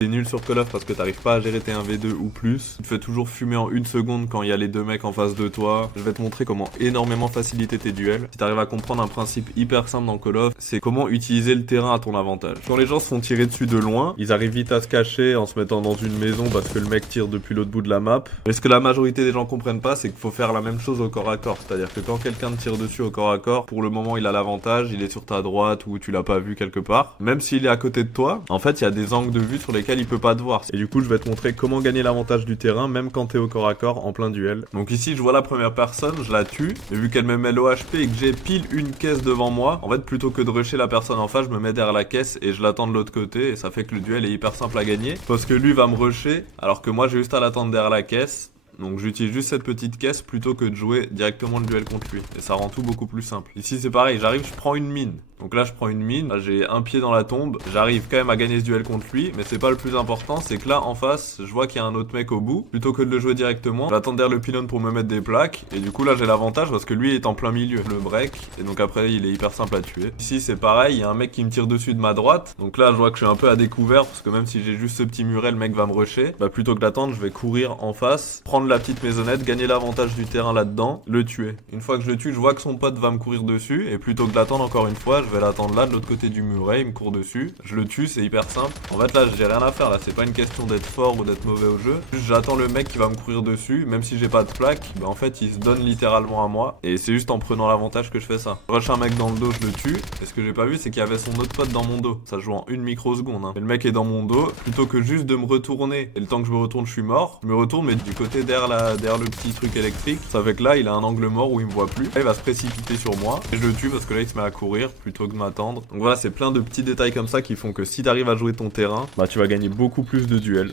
T'es nul sur Call of parce que t'arrives pas à gérer tes 1v2 ou plus. Tu te fais toujours fumer en 1 seconde quand il y a les deux mecs en face de toi. Je vais te montrer comment énormément faciliter tes duels. Si t'arrives à comprendre un principe hyper simple dans Call of, c'est comment utiliser le terrain à ton avantage. Quand les gens se font tirer dessus de loin, ils arrivent vite à se cacher en se mettant dans une maison parce que le mec tire depuis l'autre bout de la map. Mais ce que la majorité des gens comprennent pas, c'est qu'il faut faire la même chose au corps à corps. C'est-à-dire que quand quelqu'un te tire dessus au corps à corps, pour le moment il a l'avantage, il est sur ta droite ou tu l'as pas vu quelque part. Même s'il est à côté de toi, en fait il y a des angles de vue sur lesquels il peut pas te voir. Et du coup, je vais te montrer comment gagner l'avantage du terrain, même quand t'es au corps à corps en plein duel. Donc ici, je vois la première personne, je la tue. Et vu qu'elle me met l'OHP et que j'ai pile une caisse devant moi, en fait, plutôt que de rusher la personne en face, je me mets derrière la caisse et je l'attends de l'autre côté. Et ça fait que le duel est hyper simple à gagner. Parce que lui va me rusher, alors que moi, j'ai juste à l'attendre derrière la caisse. Donc j'utilise juste cette petite caisse plutôt que de jouer directement le duel contre lui. Et ça rend tout beaucoup plus simple. Ici c'est pareil, j'arrive, je prends une mine. Donc là je prends une mine, là j'ai un pied dans la tombe. J'arrive quand même à gagner ce duel contre lui. Mais c'est pas le plus important, c'est que là en face, je vois qu'il y a un autre mec au bout. Plutôt que de le jouer directement, j'attends derrière le pylône pour me mettre des plaques. Et du coup là j'ai l'avantage parce que lui est en plein milieu. Le break. Et donc après il est hyper simple à tuer. Ici c'est pareil, il y a un mec qui me tire dessus de ma droite. Donc là je vois que je suis un peu à découvert. Parce que même si j'ai juste ce petit muret, le mec va me rusher. Bah plutôt que d'attendre, je vais courir en face, prendre la petite maisonnette, gagner l'avantage du terrain là-dedans, le tuer. Une fois que je le tue, je vois que son pote va me courir dessus, et plutôt que de l'attendre encore une fois, je vais l'attendre là, de l'autre côté du muret, il me court dessus, je le tue, c'est hyper simple. En fait là, j'ai rien à faire, là, c'est pas une question d'être fort ou d'être mauvais au jeu, juste j'attends le mec qui va me courir dessus, même si j'ai pas de plaque, bah en fait il se donne littéralement à moi, et c'est juste en prenant l'avantage que je fais ça. Je rush un mec dans le dos, je le tue, et ce que j'ai pas vu, c'est qu'il y avait son autre pote dans mon dos. Ça se joue en une microseconde, hein. Et le mec est dans mon dos, plutôt que juste de me retourner, et le temps que je me retourne, je suis mort, je me retourne, mais du côté derrière le petit truc électrique, ça fait que là il a un angle mort où il me voit plus. Là, il va se précipiter sur moi et je le tue parce que là il se met à courir plutôt que de m'attendre. Donc voilà, c'est plein de petits détails comme ça qui font que si t'arrives à jouer ton terrain, bah tu vas gagner beaucoup plus de duels.